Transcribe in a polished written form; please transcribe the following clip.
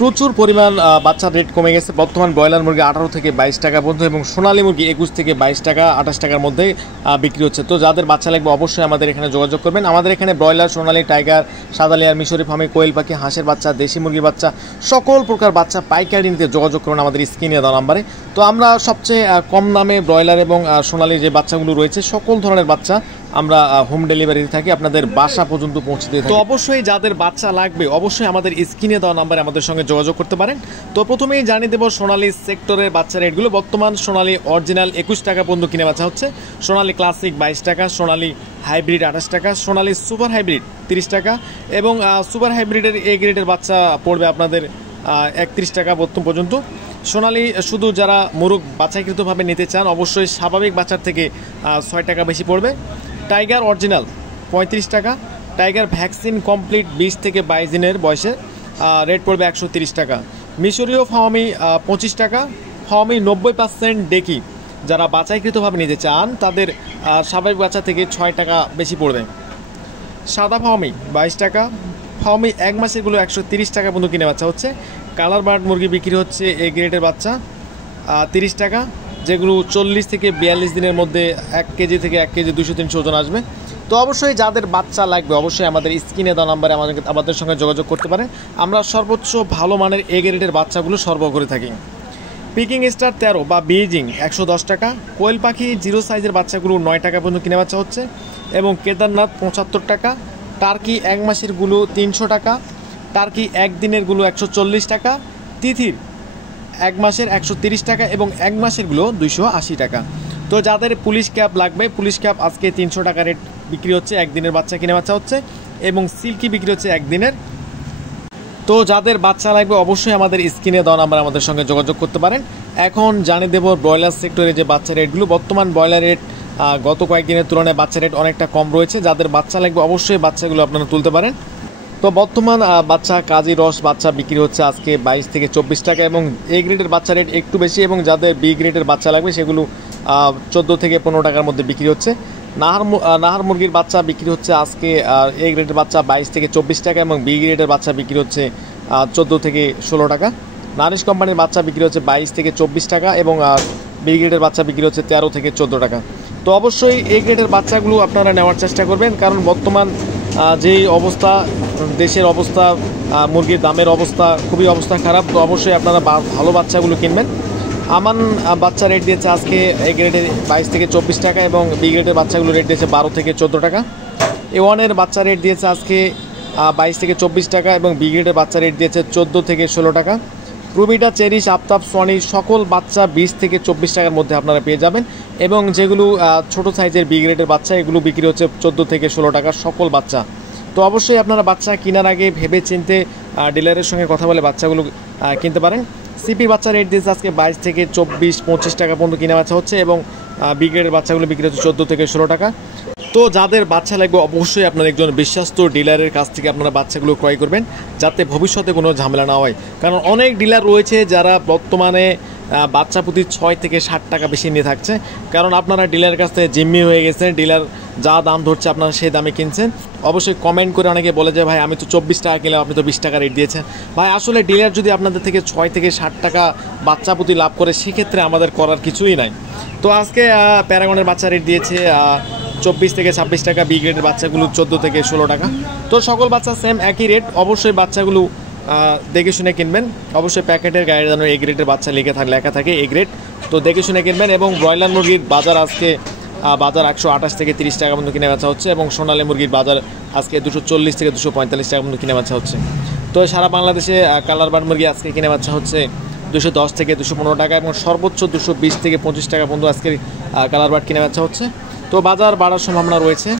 প্রচুর পরিমাণ বাচ্চার রেট কমে গেছে। বর্তমান ব্রয়লার মুরগি 18 থেকে 22 টাকা পর্যন্ত এবং সোনালী মুরগি 21 থেকে 22 টাকা 28 টাকার মধ্যে বিক্রি হচ্ছে। তো যাদের বাচ্চা লাগবে অবশ্যই আমাদের এখানে যোগাযোগ করবেন। আমাদের এখানে ব্রয়লার, সোনালী, টাইগার, সাদা লেয়ার, মিশরি ফার্মে, কোয়েল পাখি, হাঁসের বাচ্চা, দেশি মুরগির বাচ্চা, সকল প্রকার বাচ্চা পাইকারি নিতে যোগাযোগ করুন আমাদের স্ক্রিনে দেওয়া নাম্বারে। তো আমরা সবচেয়ে কম দামে ব্রয়লার এবং সোনালীর যে বাচ্চাগুলো রয়েছে সকল ধরনের বাচ্চা আমরা হোম ডেলিভারি থাকি, আপনাদের বাসা পর্যন্ত পৌঁছে দিয়ে থাকি। তো অবশ্যই যাদের বাচ্চা লাগবে অবশ্যই আমাদের স্ক্রিনে দেওয়া নাম্বারে আমাদের সঙ্গে যোগাযোগ করতে পারেন। তো প্রথমেই জানিয়ে দেবো সোনালী সেক্টরের বাচ্চা রেটগুলো। বর্তমান সোনালী অরিজিনাল 21 টাকা পর্যন্ত কিনে বাচ্চা হচ্ছে, সোনালী ক্লাসিক 22 টাকা, সোনালী হাইব্রিড 28 টাকা, সোনালী সুপার হাইব্রিড 30 টাকা এবং সুপার হাইব্রিডের এ গ্রেডের বাচ্চা পড়বে আপনাদের 31 টাকা বর্তমান পর্যন্ত। সোনালী শুধু যারা মুরগ বাছাইকৃতভাবে নিতে চান অবশ্যই স্বাভাবিক বাচ্চার থেকে 6 টাকা বেশি পড়বে। টাইগার অরিজিনাল 35 টাকা, টাইগার ভ্যাকসিন কমপ্লিট 20 থেকে 22 দিনের বয়সে রেট পড়বে 130 টাকা। মিশরীয় ফাওমি 25 টাকা, ফাওমি 90% ডেকি যারা বাছাইকৃতভাবে নিতে চান তাদের স্বাভাবিক বাচ্চা থেকে 6 টাকা বেশি পড়বে। সাদা ফাওমি 22 টাকা, ফাওমি 1 মাসেরগুলো 130 টাকা পর্যন্ত কিনে বাচ্চা হচ্ছে। কালার বার্ড মুরগি বিক্রি হচ্ছে এ গ্রেডের বাচ্চা 30 টাকা, যেগুলো 40 থেকে 42 দিনের মধ্যে 1 কেজি থেকে 1 কেজি 200-300 ওজন আসবে। তো অবশ্যই যাদের বাচ্চা লাগবে অবশ্যই আমাদের স্ক্রিনে দেওয়া নাম্বারে আমাদের সঙ্গে যোগাযোগ করতে পারেন। আমরা সর্বোচ্চ ভালো মানের এ গ্রেডের বাচ্চাগুলো সরবরাহ করে থাকি। পিকিং স্টার 13 বা বেইজিং 110 টাকা, কোয়েল পাখি 0 সাইজের বাচ্চাগুলো 9 টাকা পর্যন্ত কিনে বাচ্চা হচ্ছে এবং কেদারনাথ 75 টাকা, টার্কি 1 মাসেরগুলো 300 টাকা, টার্কি 1 দিনেরগুলো 140 টাকা, তিথির 1 মাসের 130 টাকা এবং 1 মাসেরগুলো 280 টাকা। তো যাদের পুলিশ ক্যাপ লাগবে পুলিশ ক্যাপ আজকে 300 টাকা রেট বিক্রি হচ্ছে, 1 দিনের বাচ্চা কিনে বাচ্চা হচ্ছে এবং সিল্কি বিক্রি হচ্ছে 1 দিনের। তো যাদের বাচ্চা লাগবে অবশ্যই আমাদের স্ক্রিনে দেওয়া নাম্বার আমাদের সঙ্গে যোগাযোগ করতে পারেন। এখন জানিয়ে দেবো ব্রয়লার সেক্টরে যে বাচ্চা রেটগুলো। বর্তমান ব্রয়লার রেট গত কয়েকদিনের তুলনায় বাচ্চা রেট অনেকটা কম রয়েছে। যাদের বাচ্চা লাগবে অবশ্যই বাচ্চাগুলো আপনারা তুলতে পারেন। তো বর্তমান বাচ্চা কাজী রস বাচ্চা বিক্রি হচ্ছে আজকে 22 থেকে 24 টাকা এবং এ গ্রেডের বাচ্চা রেট একটু বেশি এবং যাদের বি গ্রেডের বাচ্চা লাগবে সেগুলো 14 থেকে 15 টাকার মধ্যে বিক্রি হচ্ছে। নাহার মুরগির বাচ্চা বিক্রি হচ্ছে আজকে এ গ্রেডের বাচ্চা 22 থেকে 24 টাকা এবং বি গ্রেডের বাচ্চা বিক্রি হচ্ছে 14 থেকে 16 টাকা। নারিশ কোম্পানির বাচ্চা বিক্রি হচ্ছে 22 থেকে 24 টাকা এবং বি গ্রেডের বাচ্চা বিক্রি হচ্ছে 13 থেকে 14 টাকা। তো অবশ্যই এ গ্রেডের বাচ্চাগুলো আপনারা নেওয়ার চেষ্টা করবেন, কারণ বর্তমান যেই অবস্থা দেশের অবস্থা, মুরগির দামের অবস্থা খুবই অবস্থা খারাপ। তো অবশ্যই আপনারা ভালো বাচ্চাগুলো কিনবেন। আমান বাচ্চা রেট দিয়েছে আজকে এ গ্রেডের 22 থেকে 24 টাকা এবং বি গ্রেডের বাচ্চাগুলো রেট দিয়েছে 12 থেকে 14 টাকা। A1 বাচ্চা রেট দিয়েছে আজকে 22 থেকে 24 টাকা এবং বি গ্রেডের বাচ্চা রেট দিয়েছে 14 থেকে 16 টাকা। রুবিটা, চেরিশ, আফতাব, সোয়ানি সকল বাচ্চা 20 থেকে 24 টাকার মধ্যে আপনারা পেয়ে যাবেন এবং যেগুলো ছোট সাইজের বি গ্রেডের বাচ্চা এগুলো বিক্রি হচ্ছে 14 থেকে 16 টাকার সকল বাচ্চা। তো অবশ্যই আপনারা বাচ্চা কেনার আগে ভেবে চিনতে ডিলারের সঙ্গে কথা বলে বাচ্চাগুলো কিনতে পারেন। সিপির বাচ্চা রেট দিয়েছে আজকে 22 থেকে 24-25 টাকা পর্যন্ত কিনা বাচ্চা হচ্ছে এবং বি গ্রেডের বাচ্চাগুলো বিক্রি হচ্ছে 14 থেকে 16 টাকা। তো যাদের বাচ্চা লাগবে অবশ্যই আপনার একজন বিশ্বস্ত ডিলারের কাছ থেকে আপনারা বাচ্চাগুলো ক্রয় করবেন, যাতে ভবিষ্যতে কোনো ঝামেলা না হয়। কারণ অনেক ডিলার রয়েছে যারা বর্তমানে বাচ্চা প্রতি 6 থেকে 60 টাকা বেশি নিয়ে থাকছে, কারণ আপনারা ডিলারের কাছ থেকে জিম্মি হয়ে গেছেন, ডিলার যা দাম ধরছে আপনারা সেই দামে কিনছেন। অবশ্যই কমেন্ট করে অনেকে বলে যে ভাই আমি তো 24 টাকা কিনলাম, আপনি তো 20 টাকা রেট দিয়েছেন। ভাই আসলে ডিলার যদি আপনাদের থেকে 6 থেকে 60 টাকা বাচ্চা প্রতি লাভ করে সেক্ষেত্রে আমাদের করার কিছুই নাই। তো আজকে প্যারাগনের বাচ্চা রেট দিয়েছে 24 থেকে 26 টাকা, বি গ্রেডের বাচ্চাগুলো 14 থেকে 16 টাকা। তো সকল বাচ্চা সেম একই রেট। অবশ্যই বাচ্চাগুলো দেখে শুনে কিনবেন। অবশ্যই প্যাকেটের গায়ে যেন এ গ্রেডের বাচ্চা লেখা থাকে এ গ্রেড, তো দেখে শুনে কিনবেন। এবং ব্রয়লার মুরগির বাজার আজকে 128 থেকে 30 টাকা পর্যন্ত কিনে বেচা হচ্ছে এবং সোনালী মুরগির বাজার আজকে 240 থেকে 245 টাকা পর্যন্ত কিনে বেচা হচ্ছে। তো সারা বাংলাদেশে কালার বার্ড মুরগি আজকে কিনে বেচা হচ্ছে 210 থেকে 215 টাকা এবং সর্বোচ্চ 220 থেকে 25 টাকা পর্যন্ত আজকে কালার বার্ড কিনে বেচা হচ্ছে। তো বাজার বাড়ার সম্ভাবনা রয়েছে।